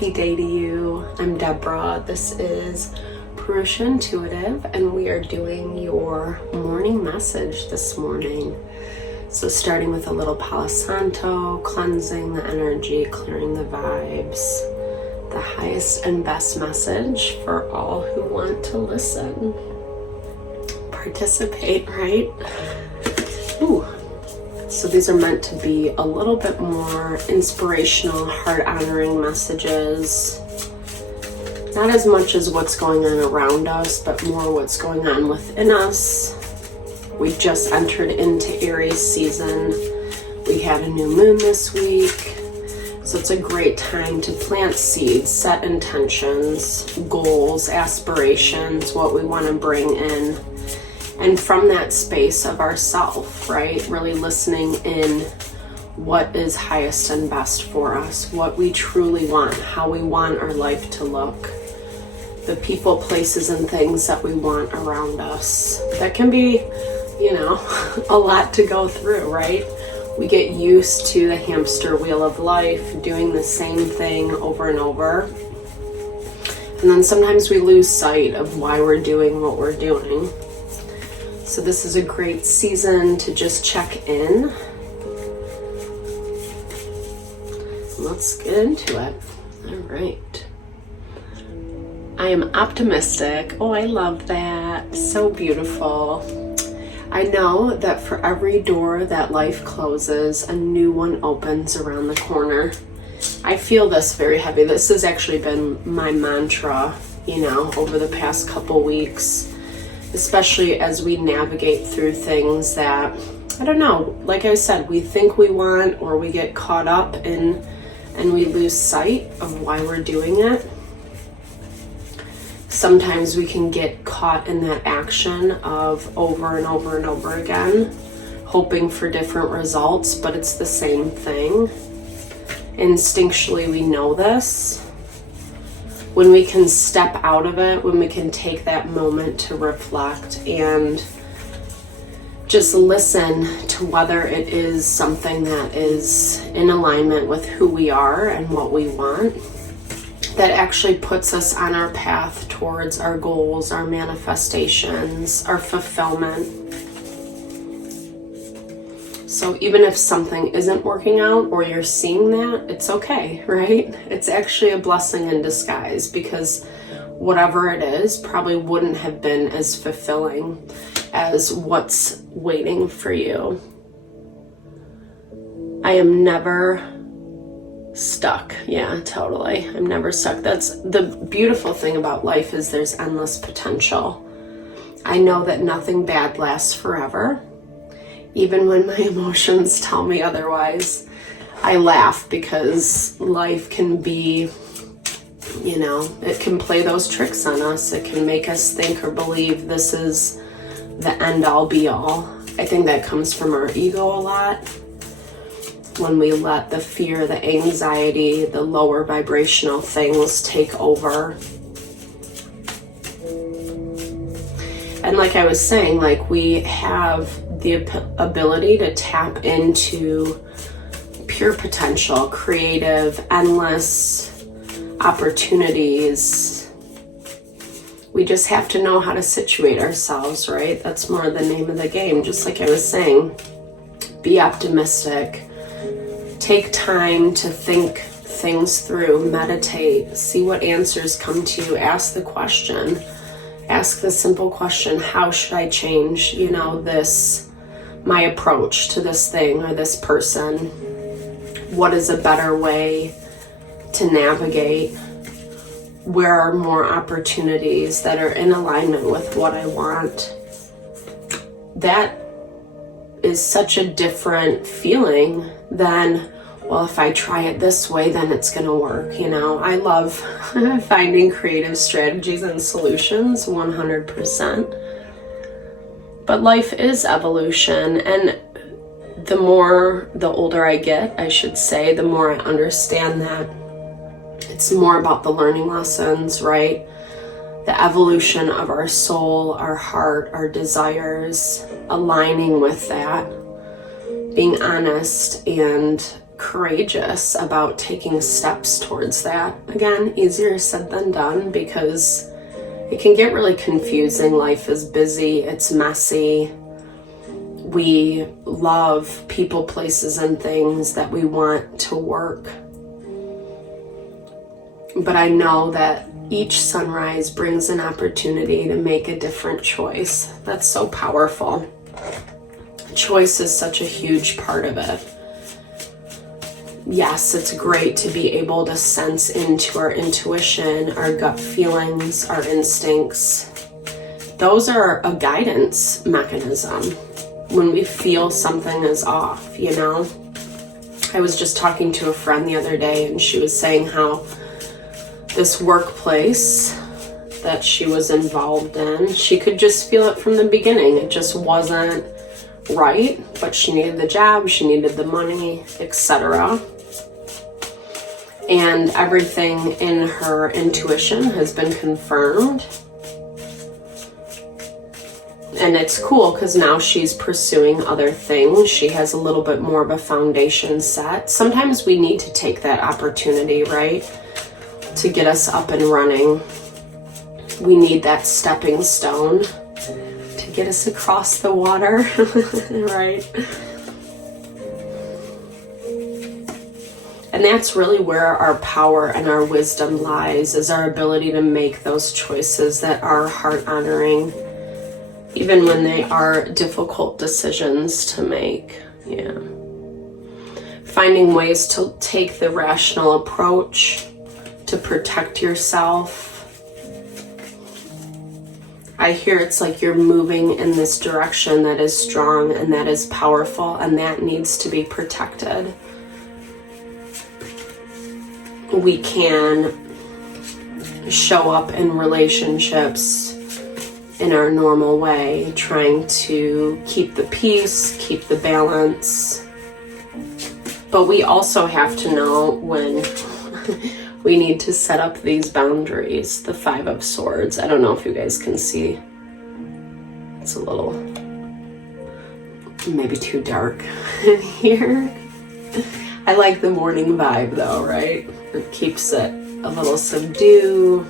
Happy day to you. I'm Deborah. This is Purusha Intuitive, and we are doing your morning message this morning. So starting with a little Palo Santo, cleansing the energy, clearing the vibes. The highest and best message for all who want to listen. Participate, right? Ooh. So these are meant to be a little bit more inspirational, heart-honoring messages. Not as much as what's going on around us, but more what's going on within us. We just entered into Aries season. We had a new moon this week. So it's a great time to plant seeds, set intentions, goals, aspirations, what we want to bring in. And from that space of ourself, right? Really listening in what is highest and best for us, what we truly want, how we want our life to look, the people, places, and things that we want around us. That can be, a lot to go through, right? We get used to the hamster wheel of life, doing the same thing over and over. And then sometimes we lose sight of why we're doing what we're doing. So this is a great season to just check in. Let's get into it. All right. I am optimistic. Oh, I love that. So beautiful. I know that for every door that life closes, a new one opens around the corner. I feel this very heavy. This has actually been my mantra, over the past couple weeks. Especially as we navigate through things that, like I said, we think we want, or we get caught up in, and we lose sight of why we're doing it. Sometimes we can get caught in that action of over and over and over again, hoping for different results, but it's the same thing. Instinctually, we know this. When we can step out of it, when we can take that moment to reflect and just listen to whether it is something that is in alignment with who we are and what we want, that actually puts us on our path towards our goals, our manifestations, our fulfillment. So even if something isn't working out or you're seeing that, it's okay, right? It's actually a blessing in disguise, because whatever it is probably wouldn't have been as fulfilling as what's waiting for you. I am never stuck. Yeah, totally. I'm never stuck. That's the beautiful thing about life, is there's endless potential. I know that nothing bad lasts forever. Even when my emotions tell me otherwise, I laugh, because life can be, it can play those tricks on us. It can make us think or believe this is the end all be all. I think that comes from our ego a lot. When we let the fear, the anxiety, the lower vibrational things take over. And like I was saying, we have the ability to tap into pure potential, creative, endless opportunities. We just have to know how to situate ourselves, right? That's more the name of the game. Just like I was saying, be optimistic. Take time to think things through, meditate, see what answers come to you, ask the question. Ask the simple question, how should I change, my approach to this thing or this person? What is a better way to navigate? Where are more opportunities that are in alignment with what I want? That is such a different feeling than, well, if I try it this way, then it's going to work. I love finding creative strategies and solutions, 100%. But life is evolution. And the older I get, I should say, the more I understand that it's more about the learning lessons, right? The evolution of our soul, our heart, our desires, aligning with that, being honest and courageous about taking steps towards that. Again, easier said than done because it can get really confusing. Life is busy, it's messy. We love people, places, and things that we want to work. But I know that each sunrise brings an opportunity to make a different choice. That's so powerful. Choice is such a huge part of it. Yes, it's great to be able to sense into our intuition, our gut feelings, our instincts. Those are a guidance mechanism when we feel something is off, you know? I was just talking to a friend the other day, and she was saying how this workplace that she was involved in, she could just feel it from the beginning. It just wasn't right, but she needed the job, she needed the money, etc. And everything in her intuition has been confirmed. And it's cool because now she's pursuing other things. She has a little bit more of a foundation set. Sometimes we need to take that opportunity, right? To get us up and running. We need that stepping stone to get us across the water, right? And that's really where our power and our wisdom lies, is our ability to make those choices that are heart honoring, even when they are difficult decisions to make. Yeah. Finding ways to take the rational approach to protect yourself. I hear it's like you're moving in this direction that is strong and that is powerful, and that needs to be protected. We can show up in relationships in our normal way, trying to keep the peace, keep the balance. But we also have to know when we need to set up these boundaries. The Five of Swords. I don't know if you guys can see. It's a little, maybe too dark in here. I like the morning vibe though, right? It keeps it a little subdued,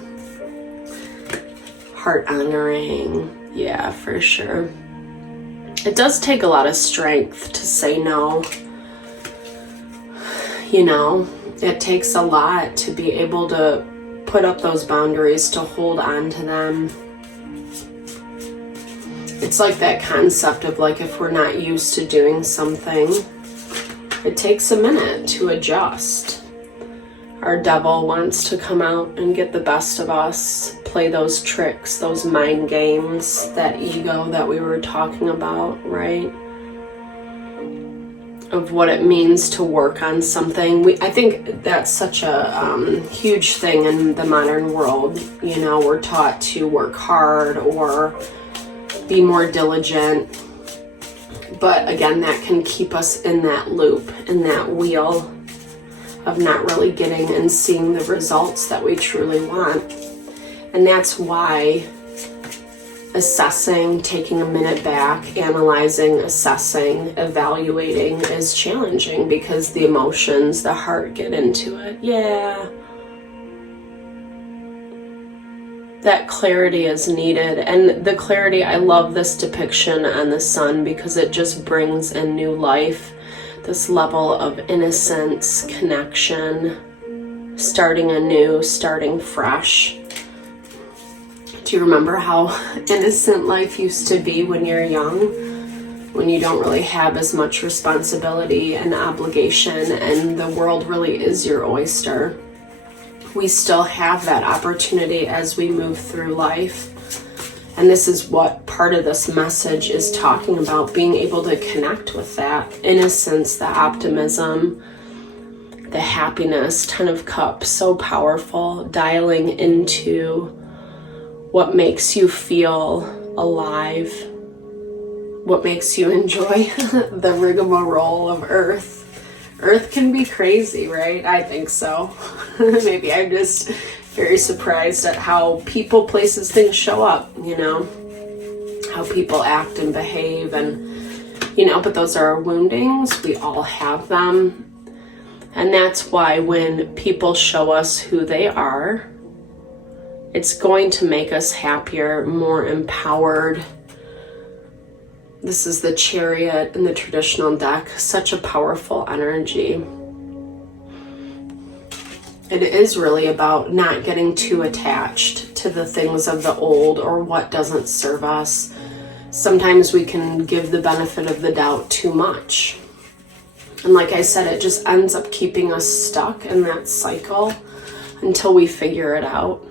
heart honoring. Yeah, for sure. It does take a lot of strength to say no. You know, it takes a lot to be able to put up those boundaries, to hold on to them. It's like that concept of like, if we're not used to doing something, it takes a minute to adjust. Our devil wants to come out and get the best of us, play those tricks, those mind games, that ego that we were talking about, right? Of what it means to work on something. I think that's such a huge thing in the modern world. You know, we're taught to work hard or be more diligent. But again, that can keep us in that loop, in that wheel of not really getting and seeing the results that we truly want. And that's why assessing, taking a minute back, analyzing, assessing, evaluating is challenging, because the emotions, the heart get into it. Yeah. That clarity is needed. And the clarity, I love this depiction on the sun because it just brings in new life, this level of innocence, connection, starting anew, starting fresh. Do you remember how innocent life used to be when you're young? When you don't really have as much responsibility and obligation, and the world really is your oyster. We still have that opportunity as we move through life. And this is what part of this message is talking about, being able to connect with that innocence, the optimism, the happiness. 10 of Cups, so powerful, dialing into what makes you feel alive, what makes you enjoy the rigmarole of Earth. Earth can be crazy, right? I think so. Maybe I'm just very surprised at how people, places, things show up, you know, how people act and behave, and, you know, but those are our woundings. We all have them. And that's why when people show us who they are, it's going to make us happier, more empowered. This is the Chariot in the traditional deck, such a powerful energy. It is really about not getting too attached to the things of the old or what doesn't serve us. Sometimes we can give the benefit of the doubt too much. And like I said, it just ends up keeping us stuck in that cycle until we figure it out.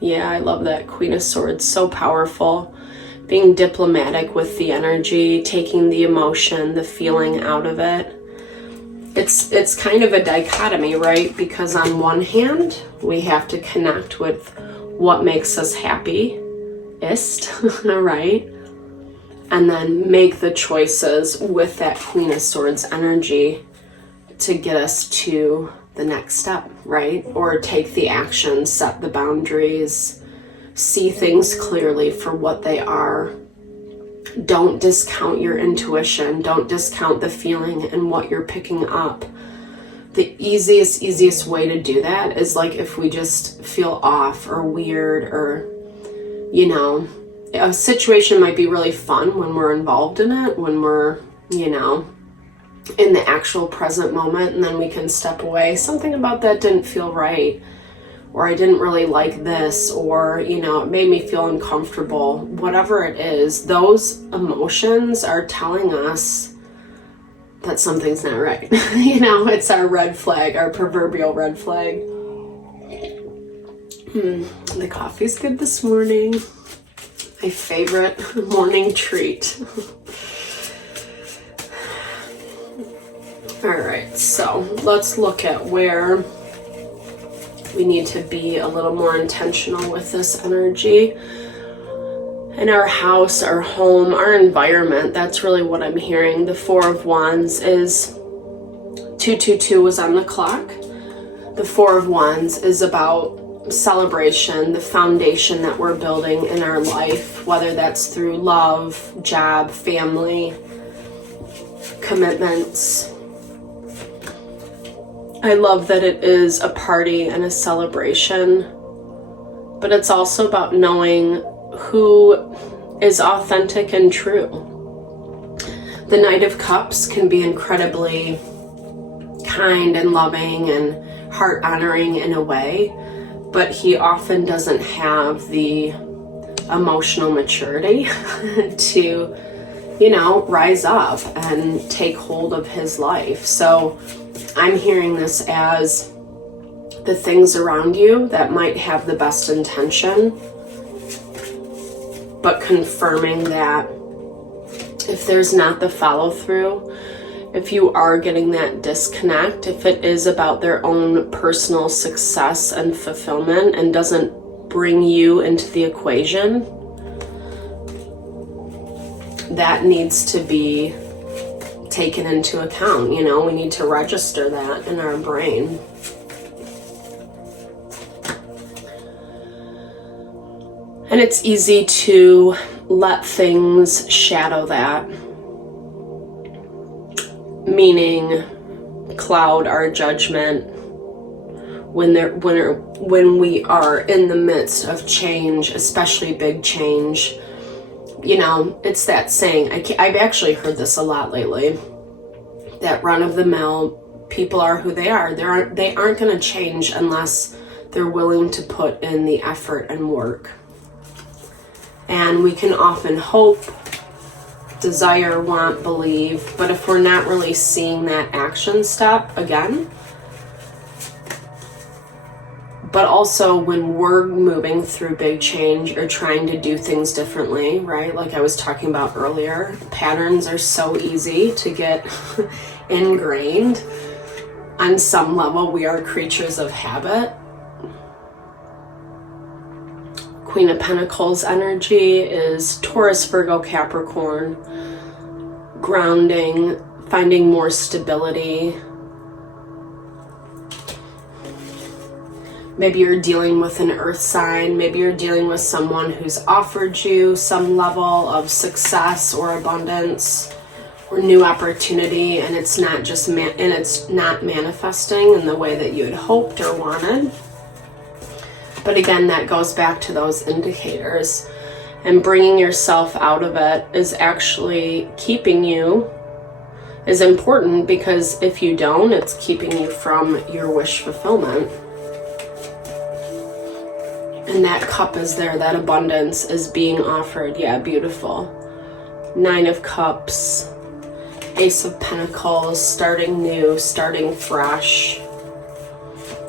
Yeah, I love that Queen of Swords, so powerful. Being diplomatic with the energy, taking the emotion, the feeling out of it. It's kind of a dichotomy, right? Because on one hand, we have to connect with what makes us happiest, right? And then make the choices with that Queen of Swords energy to get us to the next step, right? Or take the action, set the boundaries, see things clearly for what they are. Don't discount your intuition. Don't discount the feeling and what you're picking up. The easiest way to do that is like if we just feel off or weird or, you know, a situation might be really fun when we're involved in it, when we're, you know, in the actual present moment, and then we can step away. Something about that didn't feel right, or I didn't really like this, or, you know, it made me feel uncomfortable. Whatever it is, those emotions are telling us that something's not right. You know, it's our red flag, our proverbial red flag. The coffee's good this morning. My favorite morning treat. All right, so let's look at where we need to be a little more intentional with this energy. In our house, our home, our environment, that's really what I'm hearing. The Four of Wands is 222 was on the clock. The Four of Wands is about celebration, the foundation that we're building in our life, whether that's through love, job, family, commitments. I love that it is a party and a celebration, but it's also about knowing who is authentic and true. The Knight of Cups can be incredibly kind and loving and heart-honoring in a way, but he often doesn't have the emotional maturity to, you know, rise up and take hold of his life. So I'm hearing this as the things around you that might have the best intention, but confirming that if there's not the follow through, if you are getting that disconnect, if it is about their own personal success and fulfillment and doesn't bring you into the equation, that needs to be taken into account. You know, we need to register that in our brain. And it's easy to let things shadow that, meaning cloud our judgment when we are in the midst of change, especially big change. You know, it's that saying, I've actually heard this a lot lately, that run-of-the-mill people are who they are. They aren't going to change unless they're willing to put in the effort and work. And we can often hope, desire, want, believe, but if we're not really seeing that action step again, but also when we're moving through big change or trying to do things differently, right? Like I was talking about earlier, patterns are so easy to get ingrained. On some level, we are creatures of habit. Queen of Pentacles energy is Taurus, Virgo, Capricorn, grounding, finding more stability. Maybe you're dealing with an earth sign. Maybe you're dealing with someone who's offered you some level of success or abundance, or new opportunity, and it's not just it's not manifesting in the way that you had hoped or wanted. But again, that goes back to those indicators, and bringing yourself out of it is actually keeping you, is important, because if you don't, it's keeping you from your wish fulfillment. And that cup is there, that abundance is being offered. Yeah, beautiful. 9 of Cups, Ace of Pentacles, starting new, starting fresh.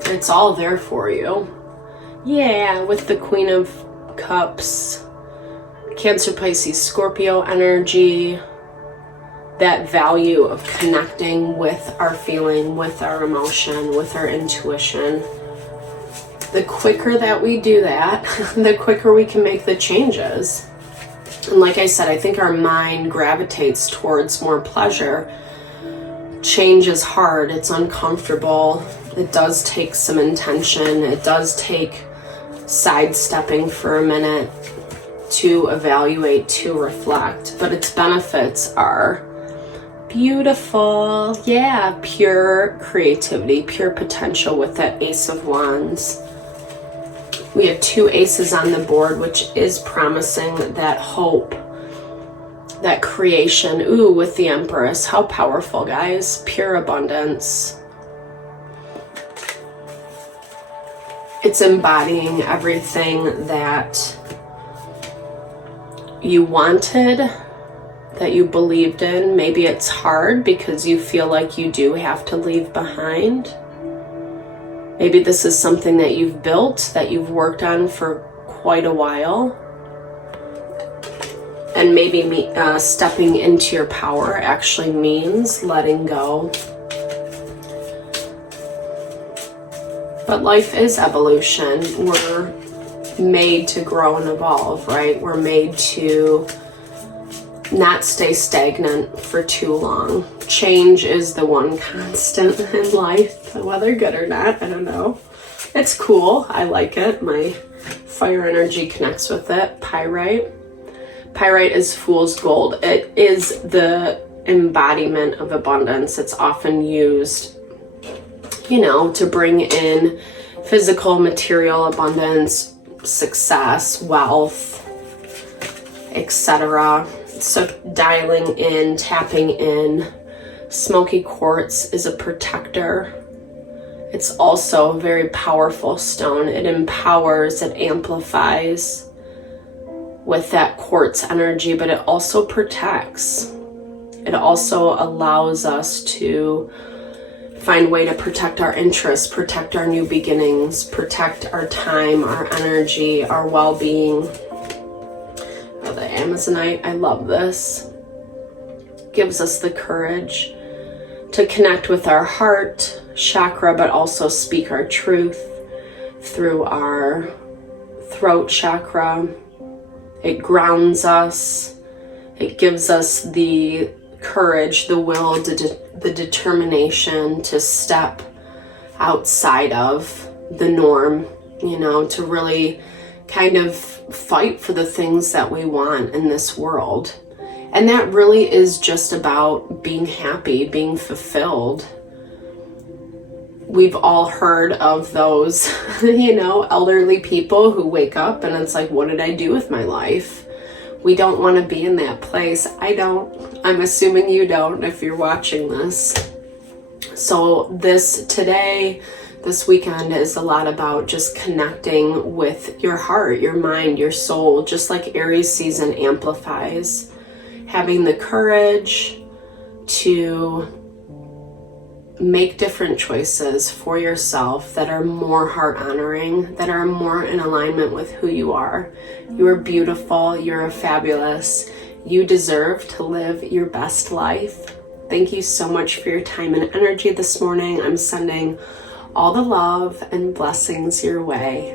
It's all there for you. Yeah, with the Queen of Cups, Cancer, Pisces, Scorpio energy, that value of connecting with our feeling, with our emotion, with our intuition. The quicker that we do that, the quicker we can make the changes. And like I said, I think our mind gravitates towards more pleasure. Change is hard, it's uncomfortable, it does take some intention, it does take sidestepping for a minute to evaluate, to reflect, but its benefits are beautiful. Yeah, pure creativity, pure potential with that Ace of Wands. We have 2 aces on the board, which is promising that hope, that creation. Ooh, with the Empress. How powerful, guys. Pure abundance. It's embodying everything that you wanted, that you believed in. Maybe it's hard because you feel like you do have to leave behind. Maybe this is something that you've built, that you've worked on for quite a while. And maybe stepping into your power actually means letting go. But life is evolution. We're made to grow and evolve, right? We're made to not stay stagnant for too long. Change is the one constant in life, whether good or not, I don't know. It's cool, I like it. My fire energy connects with it. Pyrite. Pyrite is fool's gold. It is the embodiment of abundance. It's often used, you know, to bring in physical, material abundance, success, wealth, etc. So dialing in, tapping in. Smoky quartz is a protector. It's also a very powerful stone. It empowers, it amplifies with that quartz energy, but it also protects. It also allows us to find a way to protect our interests, protect our new beginnings, protect our time, our energy, our well-being. Oh, the Amazonite, I love this. Gives us the courage to connect with our heart chakra, but also speak our truth through our throat chakra. It grounds us. It gives us the courage, the will, the determination to step outside of the norm, you know, to really kind of fight for the things that we want in this world. And that really is just about being happy, being fulfilled. We've all heard of those, you know, elderly people who wake up and it's like, what did I do with my life? We don't want to be in that place. I don't. I'm assuming you don't if you're watching this. So this weekend is a lot about just connecting with your heart, your mind, your soul, just like Aries season amplifies. Having the courage to make different choices for yourself that are more heart honoring, that are more in alignment with who you are. You are beautiful, you're fabulous, you deserve to live your best life. Thank you so much for your time and energy this morning. I'm sending all the love and blessings your way.